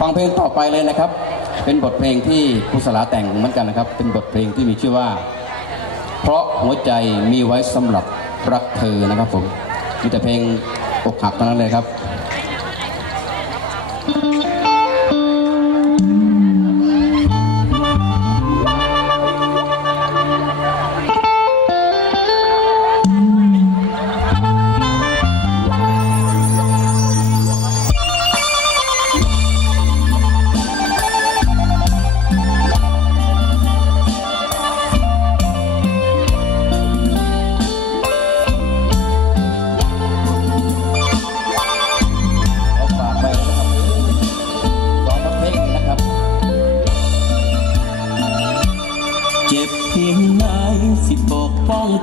ฟังเพลงต่อไปเลยนะครับ เป็นบทเพลงที่ครูสลาแต่งเหมือนกันนะครับ เป็นบทเพลงที่มีชื่อว่า เพราะหัวใจมีไว้สำหรับรักเธอนะครับผมมีแต่เพลงอกหักทั้งนั้นเลยครับ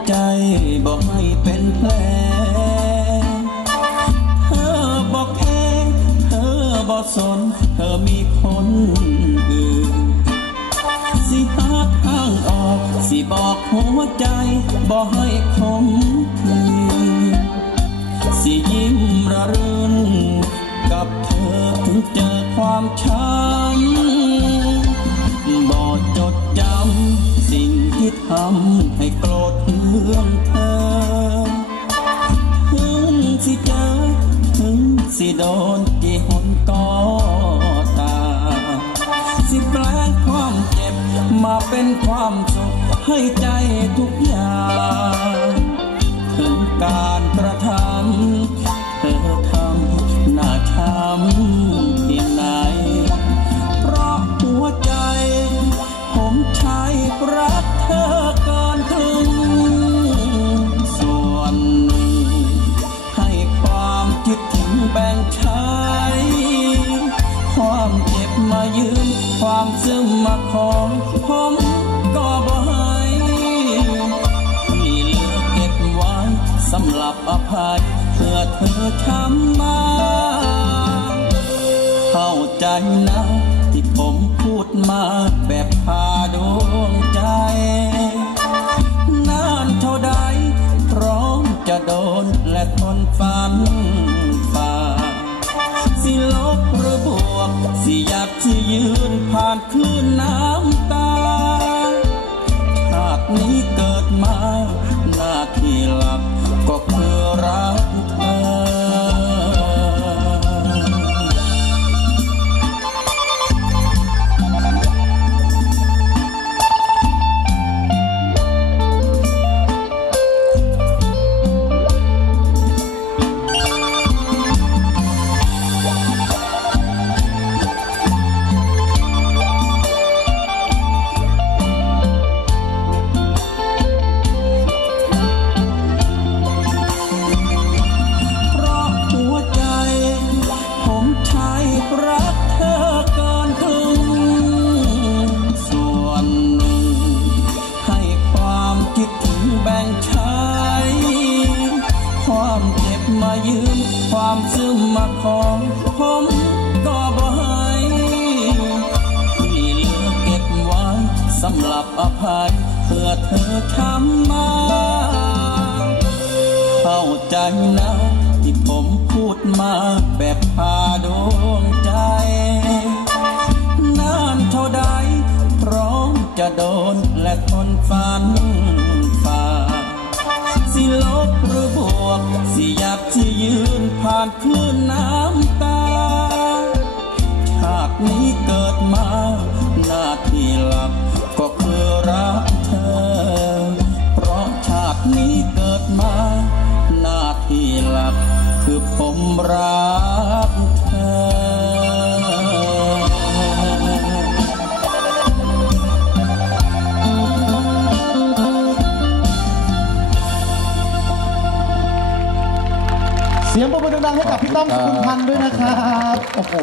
ใจบอกให้เป็นแผลเธอบอกแค่เธอบอกสน เธอมีคนอื่น สิหาทางออก สิบอกหัวใจบอกให้คมคืนสิยิ้มระรื่นกับเธอถึงเจอความช้ำบอกจดจำสิ่งที่ทำให้โกรธ เรื่องเธอถึงสิเจอถึงสิโดนกี่หนก็ตามสิแปลความเจ็บมาเป็นความสุขให้ใจทุกอย่าง ถึงกา มายืมความซึมมาขอผมก็บ่ให้ที่เหลือเก็บไว้สำหรับอภัยเพื่อเธอทำมาเข้าใจนะที่ผมพูดมาแบบพาดวงใจ ที่ยืนผ่านคลื่นน้ำ ความเก็บมายืมความซึมมาของผมก็บ่ให้ที่เหลือเก็บไว้สำหรับอภัยเพื่อเธอช้ำมาเข้าใจนะที่ผมพูดมาแบบพาด สียงปรบมือดังๆให้กับพี่ต้อมสกุลพันธ์ด้วยนะครับโอ้โห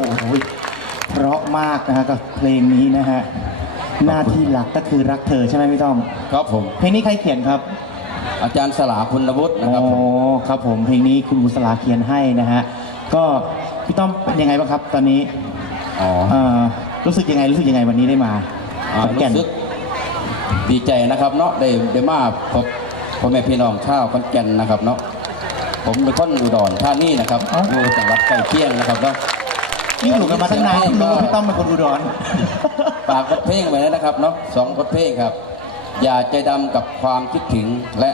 เพราะมากนะฮะกับเพลงนี้นะฮะหน้าที่หลักก็คือรักเธอใช่ไหมพี่ต้อมครับผมเพลงนี้ใครเขียนครับ อาจารย์สลาคุณวุฒินะครับผมอ๋อครับผมเพลงนี้คุณบุษลาเขียนให้นะฮะก็พี่ต้อมเป็นยังไงบ้างครับ ตอนนี้อ๋อเอ่อรู้สึกยังไงรู้สึกยังไงวันนี้ได้มาอ่าขอนแก่นรู้สึกดีใจนะครับเนาะได้ได้มาพบพ่อแม่พี่น้องชาวขอนแก่นนะครับเนาะ ผมเป็นคนอุดรธานีนะครับอยู่จังหวัดใกล้เคียงนะครับเนาะนี่อยู่กันมาตั้งนานเพิ่งรู้ว่าพี่ต้อมเป็นคนอุดร ฝากบทเพลงไว้แล้วนะครับเนาะสองบทเพลงครับ อย่าใจดำกับความคิดถึงและ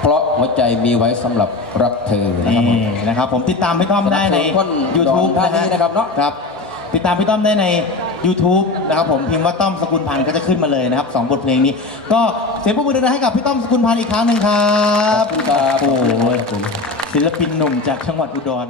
เพราะหัวใจมีไว้สำหรับรักเธอนะครับผมนี่นะครับผมติดตามพี่ต้อมได้ใน สำหรับคน YouTube ท่านนี้นะครับเนาะ ครับ ติดตามพี่ต้อมได้ใน YouTube นะครับผมพิมพ์ว่าต้อมสกุลพันธ์ก็จะขึ้นมาเลยนะครับสองบทเพลงนี้ ก็เสียงปรบมือดังๆให้กับพี่ต้อมสกุลพันธ์อีกครั้งหนึ่งครัขบอบคุณครับโอ้โหขอบคุณศิลปินหนุ่มจากจังหวัดอุดร